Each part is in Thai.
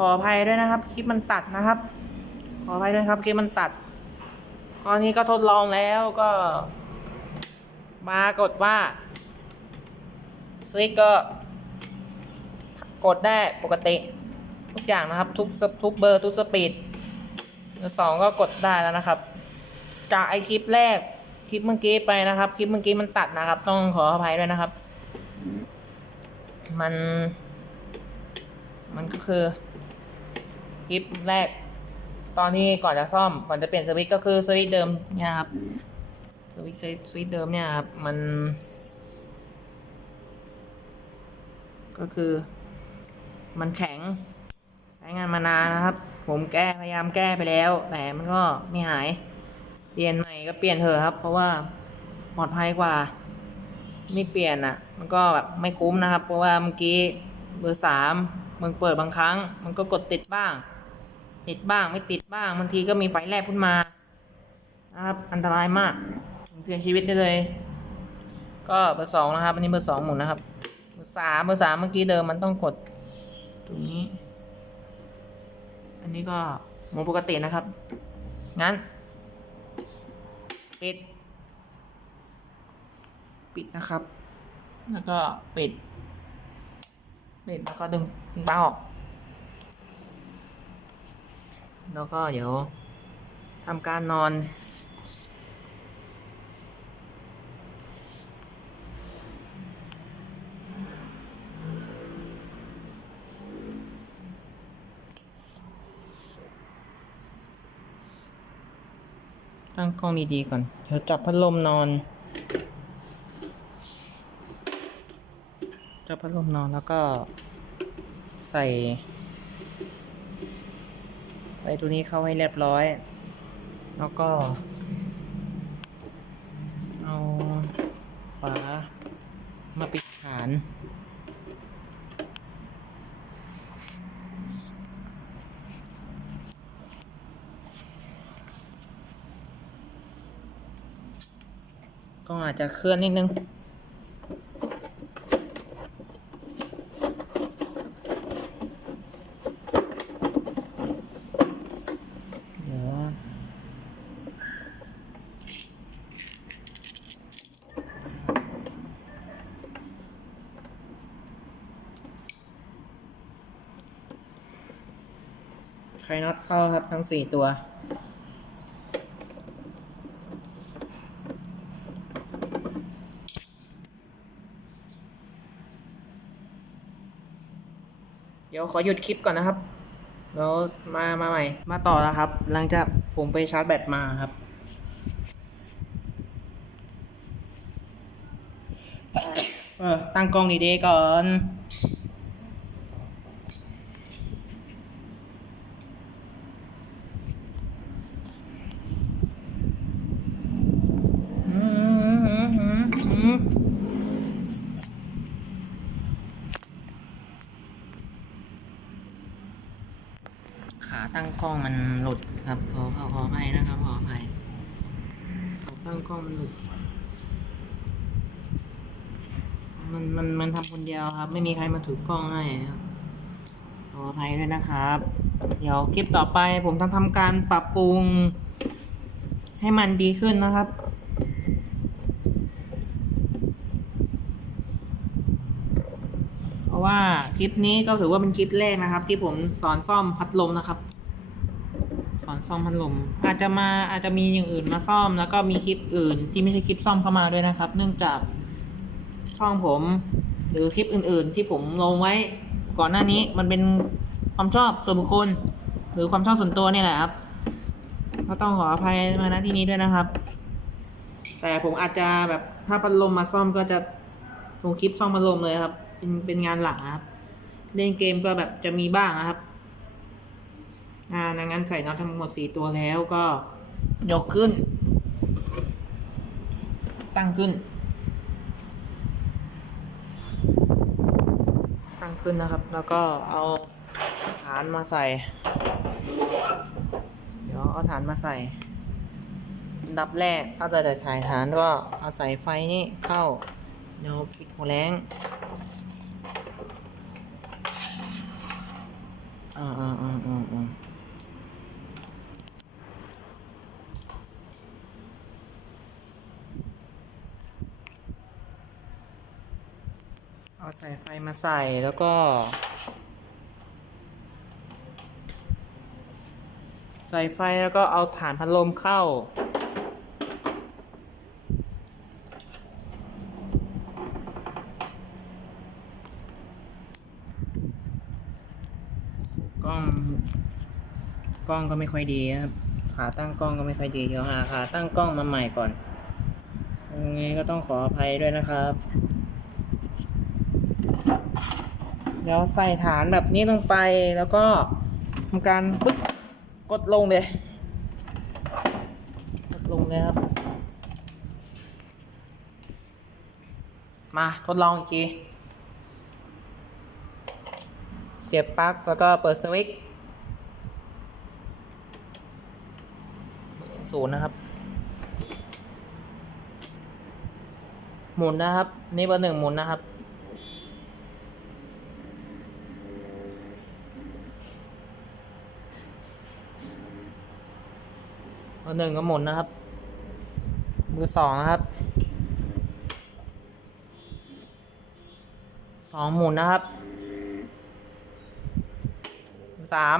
ขออภัยด้วยนะครับ คลิปมันตัดนะครับ ขออภัยด้วยครับคลิปมันตัดตอนนี้ก็ทดลองแล้วก็ มากดว่าสวิตช์ก็กดได้ปกติ ทุกอย่างนะครับ ทุกทุกเบอร์ทุกสปีดสองก็กดได้แล้วนะครับ จากไอคลิปแรกคลิปเมื่อกี้ไปนะครับ คลิปเมื่อกี้มันตัดนะครับ ต้องขออภัยด้วยนะครับ มัน มันก็คือ คลิปแรก ตอนนี้ก่อนจะซ่อมก่อนจะเปลี่ยนสวิตช์ก็คือสวิตช์เดิมเนี่ยครับสวิตช์สวิตช์เดิมเนี่ยครับมัน ก็คือ มันแข็งใช้งานมานานนะครับ ผมแก้พยายามแก้ไปแล้ว แต่มันก็ไม่หาย เปลี่ยนใหม่ก็เปลี่ยนเถอะครับ เพราะว่าปลอดภัยกว่าไม่เปลี่ยนอะ มันก็แบบไม่คุ้มนะครับ เพราะว่าเมื่อกี้เบอร์สามมึงเปิดบางครั้ง มันก็กดติดบ้าง ติดบ้างไม่ติดบ้างบางทีก็มีไฟแลบขึ้นมานะครับอันตรายมากเสียชีวิตได้เลย ก็เบอร์สองนะครับ อันนี้เบอร์สองหมุนนะครับเบอร์สามเบอร์สามเมื่อกี้เดิมมันต้องกดตรงนี้ อันนี้ก็หมุนปกตินะครับ งั้น ปิด ปิดนะครับ แล้วก็ปิดปิดแล้วก็ดึงดึงปลั๊กออก แล้วก็เดี๋ยวทำการนอน ตั้งกล้องดีๆก่อน เดี๋ยวจับพัดลมนอน จับพัดลมนอนแล้วก็ใส่ ไอ้ตัวนี้เข้าให้เรียบร้อย แล้วก็ เอาฝามาปิดฐานก็อาจจะเคลื่อนนิดนึง เดี๋ยว ไขน็อตเข้าครับทั้งสี่ตัว เดี๋ยวขอหยุดคลิปก่อนนะครับ แล้วมามาใหม่ มาต่อแล้วครับ หลังจากผมไปชาร์จแบตมาครับเออตั้งกล้องดีๆก่อน อืมอืมอืมอืม ขาตั้งกล้องมัน หลุดครับขอขอขออภัยนะครับขออภัยขาตั้งกล้องมันหลุดมันมันมันทำคนเดียวครับ ไม่มีใครมาถือกล้องให้ครับขออภัยด้วยนะครับ เดี๋ยวคลิปต่อไปผมต้องทำการปรับปรุง ให้มันดีขึ้นนะครับเพราะว่าคลิปนี้ก็ถือว่าเป็นคลิปแรกนะครับ ที่ผมสอนซ่อมพัดลมนะครับ สอนซ่อมพัดลม อาจจะมาอาจจะมีอย่างอื่นมาซ่อม แล้วก็มีคลิปอื่น ที่ไม่ใช่คลิปซ่อมเข้ามาด้วยนะครับ เนื่องจากช่องผม หรือคลิปอื่น ๆ ที่ผมลงไว้ก่อนหน้านี้มันเป็นความชอบส่วนบุคคล หรือความชอบส่วนตัวนี่แหละครับก็ต้องขออภัยมาณที่นี้ด้วยนะครับ แต่ผมอาจจะแบบถ้าพัดลมมาซ่อมก็จะลงคลิปซ่อมพัดลมเลยครับ เป็นเป็นงานหลักครับ เล่นเกมก็แบบจะมีบ้างนะครับ อ่าดังนั้นใส่น็อตทั้งหมดสี่ตัวแล้วก็ยกขึ้น ตั้งขึ้น ตั้งขึ้นนะครับ แล้วก็เอาฐานมาใส่ เดี๋ยวเอาฐานมาใส่ ดับแรกถ้าจะใส่ฐานก็เอาใส่ไฟนี่เข้า เดี๋ยวปิดหัวแรง อ่าอ่าอ่าอ่าอ่า เอาสายไฟมาใส่แล้วก็ ใส่ไฟแล้วก็เอาฐานพัดลมเข้า กล้อง กล้องก็ไม่ค่อยดีครับ ขาตั้งกล้องก็ไม่ค่อยดีเดี๋ยวหาขาตั้งกล้องมาใหม่ก่อนยังไงก็ต้องขออภัยด้วยนะครับ เดี๋ยวใส่ฐานแบบนี้ลงไปแล้วก็ทำการปึ๊บกดลงเลยกดลงเลยครับ มาทดลองอีกทีเสียบปลั๊กแล้วก็เปิดสวิตช์ศูนย์นะครับ หมุนนะครับ นี่เบอร์หนึ่งหมุนนะครับ เบอร์หนึ่งก็หมุนนะครับเบอร์สองนะครับสองหมุนนะครับสาม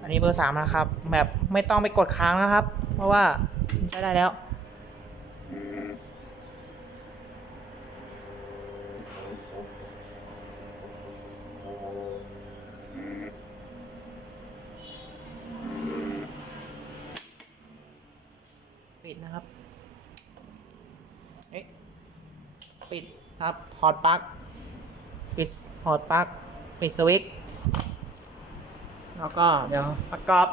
อันนี้เบอร์สามนะครับ แบบไม่ต้องไปกดค้างนะครับ เพราะว่าใช้ได้แล้ว นะครับเอ๊ะปิดครับถอดปลั๊กปิดถอดปลั๊กปิดสวิตช์แล้วก็เดี๋ยวประกอบ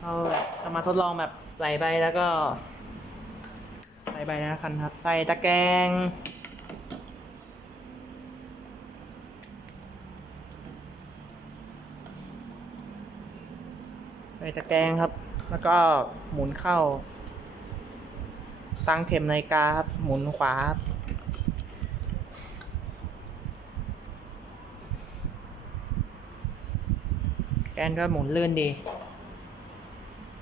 เราจะมาทดลองแบบใส่ใบแล้วก็ ใส่ใบแล้วกันครับ ใส่ตะแกรงใส่ตะแกรงครับ แล้วก็หมุนเข้า ตั้งเข็มนาฬิกาครับหมุนขวาครับแกนก็หมุนลื่นดี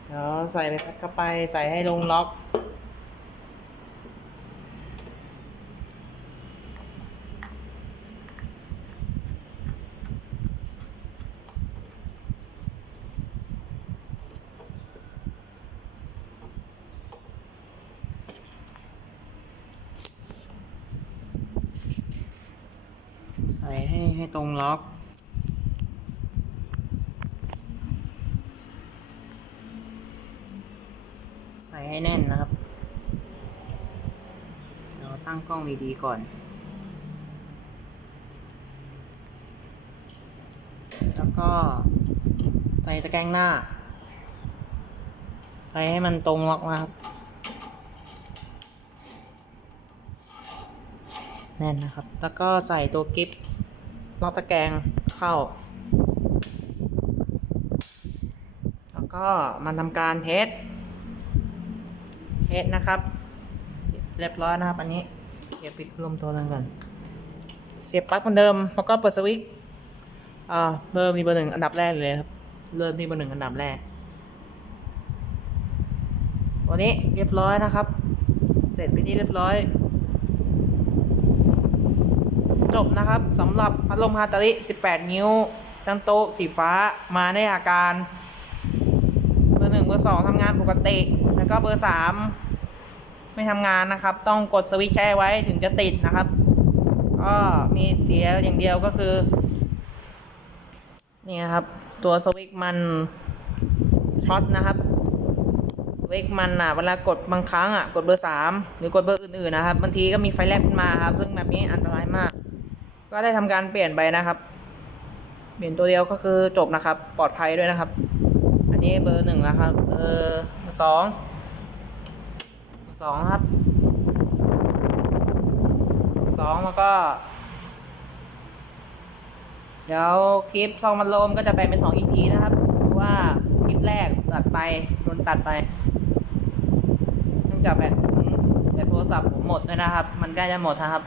เดี๋ยวใส่ไปพัดเข้าไปใส่ให้ลงล็อก ใส่ ให้ให้ตรงล็อก ใส่ให้แน่นนะครับเดี๋ยวตั้งกล้องดีๆก่อน แล้วก็ใส่ตะแกรงหน้า ใส่ให้มันตรงล็อกนะครับ แน่นนะครับ แล้วก็ใส่ตัวกิฟ ล็อกตะแกงเข้าแล้วก็มันทำการเทสเทสนะครับ เรียบร้อยนะครับอันนี้เดี๋ยวปิดพัดลมตัวนั้นก่อนเสียบปลั๊กเหมือนเดิม แล้วก็เปิดสวิตช์อ่าเบอร์มีเบอร์หนึ่งอันดับแรกเลยครับ เริ่มที่เบอร์หนึ่งอันดับแรก วันนี้เรียบร้อยนะครับ เสร็จไปนที่เรียบร้อย จบนะครับสำหรับพัดลมฮาตาริ 18 นิ้ว ตั้งโต๊ะสีฟ้ามาในอาการ เบอร์หนึ่งเบอร์สองทำงานปกติ แล้วก็เบอร์สามไม่ทำงานนะครับ ต้องกดสวิตช์แช่ไว้ถึงจะติดนะครับ ก็มีเสียอย่างเดียวก็คือ นี่นครับ ตัวสวิตช์มันช็อตนะครับสวิตช์มันอะเวลากดบางครั้งอะกดเบอร์สามหรือกดเบอร์อื่นๆนะครับบางทีก็มีไฟแลบขึ้นมาครับ ซึ่งแบบนี้อันตรายมาก ก็ได้ทำการเปลี่ยนไปนะครับ เปลี่ยนตัวเดียวก็คือจบนะครับ ปลอดภัยด้วยนะครับ อันนี้เบอร์หนึ่งแล้วครับ เบอร์สองสองครับสองแล้วก็เดี๋ยวคลิปซองมันโลมก็จะแบ่งเป็นสอง EP นะครับเพราะว่าคลิปแรกตัดไปโดนตัดไปเนื่องจากแบตแบตโทรศัพท์ผมหมดด้วยนะครับ มันใกล้จะหมดนะครับ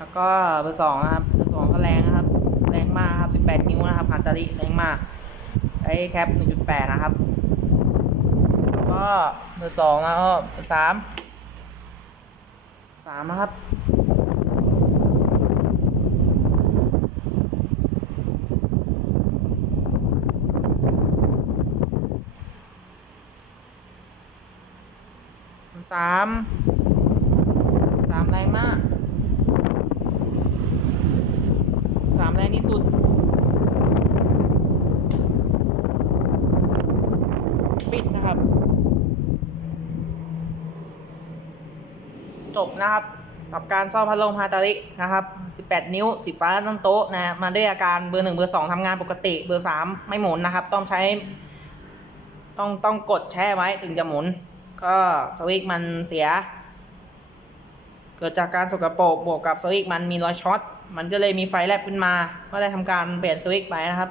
แล้วก็เบอร์สองนะครับเบอร์สองก็แรงนะครับ แรงมากครับ 18 นิ้วนะครับคันตัดแรงมากไอ้แคป 1.8 นะครับก็เบอร์สองแล้วก็เบอร์สามสามนะครับสามสามแรงมากสามแรงที่สุด ปิดนะครับ จบนะครับ กับการซ่อมพัดลมฮาตารินะครับ 18 นิ้วสีฟ้าตั้งโต๊ะนะมาด้วยอาการเบอร์1เบอร์2ทำงานปกติเบอร์3ไม่หมุนนะครับ ต้องใช้ ต้องต้องกดแช่ไว้ถึงจะหมุน ก็สวิตมันเสีย เกิดจากการสกปรกบวกกับสวิตมันมีรอยช็อตมันก็เลยมีไฟแลบขึ้นมา ก็เลยทำการเปลี่ยนสวิตไปนะครับ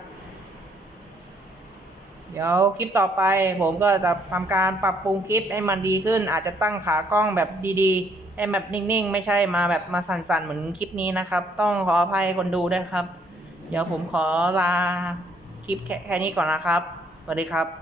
เดี๋ยวคลิปต่อไปผมก็จะทำการปรับปรุงคลิปให้มันดีขึ้น อาจจะตั้งขากล้องแบบดีๆ ให้แบบนิ่งๆ ไม่ใช่มาแบบมาสั่นๆ เหมือนคลิปนี้นะครับ ต้องขออภัยคนดูด้วยครับ เดี๋ยวผมขอลาคลิปแคแค่นี้ก่อนนะครับสวัสดีครับ